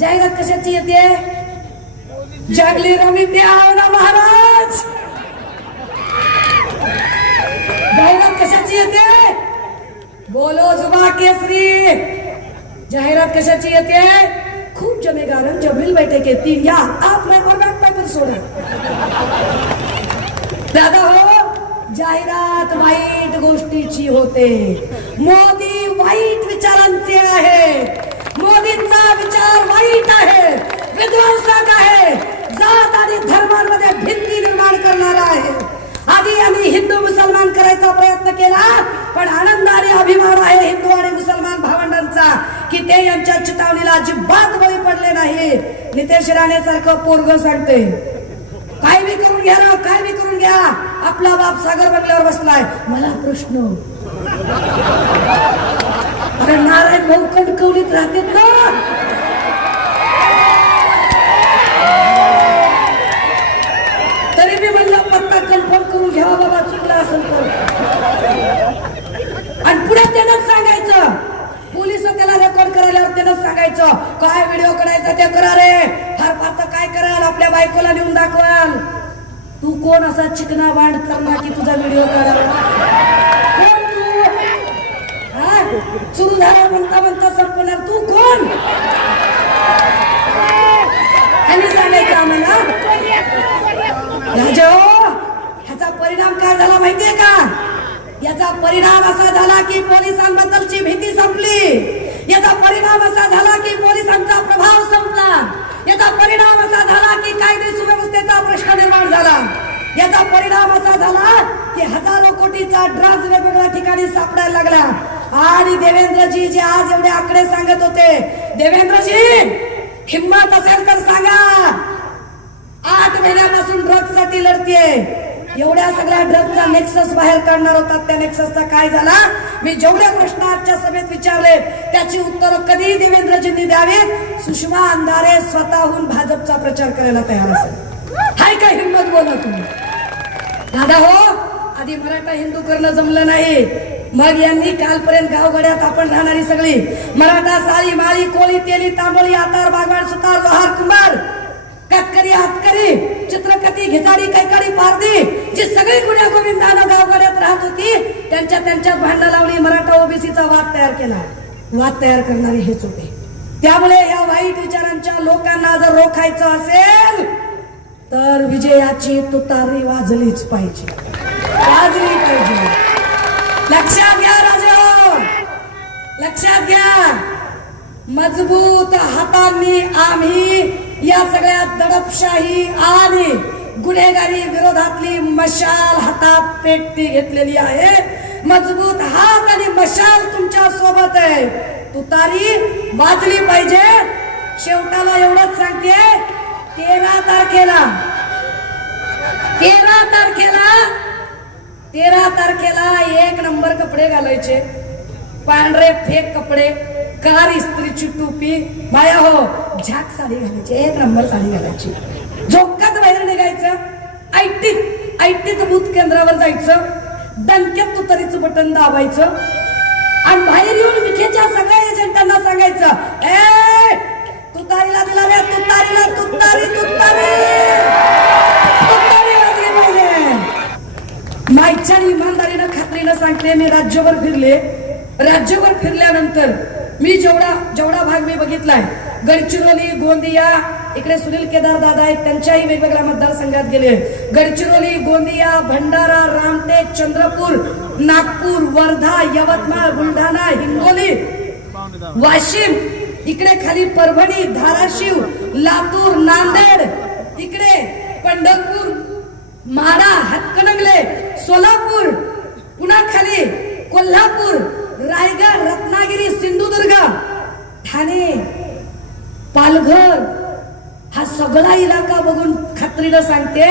जाहिरात कशाची येते जगली रमी आहो ना महाराज जाहिरात कशाची येते बोलो जुबा केसरी। जाहिरात कशाची येते खूप जमेगा रंग जमील बैठे के तीन। या, आप मैं और बैक पेपर सोडा दादा हो, जाहिरात वाईट गोष्टीची होते। मोदी वाईट विचारांचे आहे मोदींचा विचार वाईट आहे. विध्वंसक आहे. जात आणि धर्मांमध्ये भिंती निर्माण करणारा आहे. आधी आम्ही हिंदू मुसलमान करायचा प्रयत्न केला पण आनंद आणि अभिमान आहे हिंदू आणि मुसलमान भावंडांचा की ते यांच्या चितावणीला अजिबात बळी पडले नाही. नितेश राणे सारखं पोरग सांगते काय बी करून घ्या ना काय बी करून घ्या. आपला बाप सागर बंगल्यावर बसलाय. मला प्रश्न. अरे नारायण भाऊ कणकवलीत राहतात ना. तरी मी म्हणलं पत्ता कन्फर्म करून घ्यावा बाबा चुकला असेल तर. आणि पुढे त्यानंच सांगायचं. पोलीस त्याला रेकॉर्ड करायला त्यानंच सांगायचं. काय व्हिडिओ करायचा ते करा रे. फार फार तर काय कराल आपल्या बायकोला नेऊन दाखवाल. तू कोण असा चिकना बांड करणार की तुझा व्हिडिओ करा कोण तू हा? सुरू झाला म्हणता म्हणता संपणार तू कोण आणि सांगायचं आम्हाला राजा हो, ह्याचा परिणाम काय झाला माहितीये का? याचा परिणाम असा झाला की पोलिसांबद्दलची भीती संपली. याचा परिणाम असा झाला की पोलिसांचा प्रभाव संपला. याचा परिणाम असा झाला की कायदे सुव्यवस्थेचा प्रश्न निर्माण झाला. याचा परिणाम असा झाला की हजारो कोटीचा ड्रग्ज वेगवेगळ्या ठिकाणी सापडायला लागला. आणि देवेंद्रजी जे आज एवढे आकडे सांगत होते देवेंद्रजी हिंमत असेल तर सांगा. आठ महिन्यापासून ड्रग्जसाठी लढतीये. एवढ्या सगळ्या ड्रग्जचा नेक्सस बाहेर काढणार होता त्या नेक्ससचा काय झाला? मी जेवढे प्रश्न आजच्या सभेत विचारले त्याची उत्तर कधी देवेंद्रजींनी द्यावीत. सुषमा अंधारे स्वतःहून भाजपचा प्रचार करायला तयार असेल. हाय काय हिंमत बोला तुम्ही? दादा हो आधी मराठा हिंदू करणं जमलं नाही. मग यांनी कालपर्यंत गावगड्यात आपण राहणारी सगळी. मराठा साळी माळी कोळी तेली तांबोळी आतार बागवाड सुतार लोहार कुंभार. कातकरी हातकरी चित्रकथी घिसाडी कैकाडी पारदी जी सगळी गुन्ह्या गोविंदानं गावगड्यात राहत होती त्यांच्या त्यांच्यात भांडा लावली मराठा ओबीसीचा वाद तयार केला. वाद तयार करणारे हेच होते. त्यामुळे या वाईट विचारांच्या लोकांना जर रोखायचं असेल तर विजयाची तुतारी वाजलीच पाहिजे. वाजली पाहिजे. लक्षात घ्या राजा लक्षात घ्या. मजबूत हातांनी आम्ही या सगळ्या दडपशाही आणि गुन्हेगारी विरोधातली मशाल हातात पेटती घेतलेली आहे. मजबूत हात आणि मशाल तुमच्यासोबत आहे. तुतारी वाजली पाहिजे. शेवटाला एवढंच सांगते तेरा तारखेला तेरा तारखेला तेरा तारखेला एक नंबर कपडे घालायचे. पांढरे फेक कपडे. कार इस्त्रीची टोपी बाया हो झाक साडी घालायची एक नंबर साडी घालायची. झोक्यात बाहेर निघायचं ऐटीत ऐटीत बूथ केंद्रावर जायचं दणक्यात तुतरीचं बटन दाबायचं आणि बाहेर येऊन विखेच्या सगळ्या एजंटांना सांगायचं ए तुतारीला दिला रे तुतारीला तुतारी तुतारी! तुतारी वाजली पाहिजे. माईच्या इमानदारीनं खात्रीनं सांगते मी राज्यभर फिरले. राज्यभर फिरल्यानंतर मी जेवढा जेवढा भाग मी बघितलाय गडचिरोली गोंदिया इकडे सुनील केदार दादा आहेत त्यांच्याही वेगवेगळ्या मतदारसंघात गेले गडचिरोली गोंदिया भंडारा रामटेक चंद्रपूर नागपूर वर्धा यवतमाळ बुलढाणा हिंगोली वाशिम इकडे खाली परभणी धाराशिव लातूर नांदेड इकडे पंढरपूर माडा हातकणंगले सोलापूर पुन्हा खाली कोल्हापूर ठाणे पालघर हा सगळा इलाका बघून खात्रीनं सांगते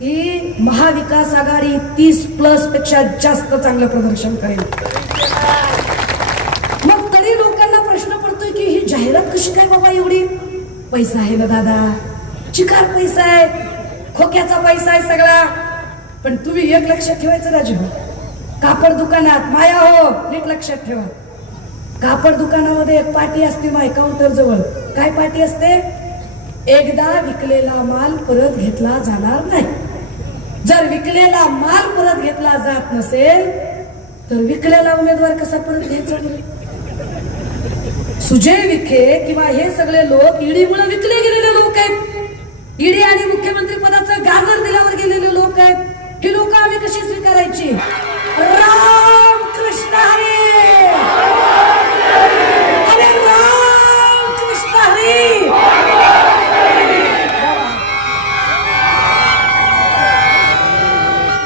ही महाविकास आघाडी तीस प्लसपेक्षा जास्त चांगलं प्रदर्शन करेल. मग तरी लोकांना प्रश्न पडतोय की ही जाहिरात कशी काय बाबा एवढी? पैसा आहे ना दादा? चिकार पैसा आहे. खोक्याचा पैसा आहे सगळा. पण तुम्ही एक लक्षात ठेवायचं राजू कापड दुकानात माया हो नीट लक्षात ठेवा. कापड दुकानामध्ये एक पाटी असते माय काउंटर जवळ. काय पाठी असते? एकदा विकलेला माल परत घेतला जाणार नाही. जर विकलेला माल परत घेतला जात नसेल तर विकलेला उमेदवार कसा परत घ्यायचा? सुजय विखे किंवा हे सगळे लोक ईडीमुळे विकले गेलेले लोक आहेत. ईडी आणि मुख्यमंत्री पदाचं गाजर दिल्यावर गेलेले लोक आहेत. ही लोक आम्ही कशी स्वीकारायची? राम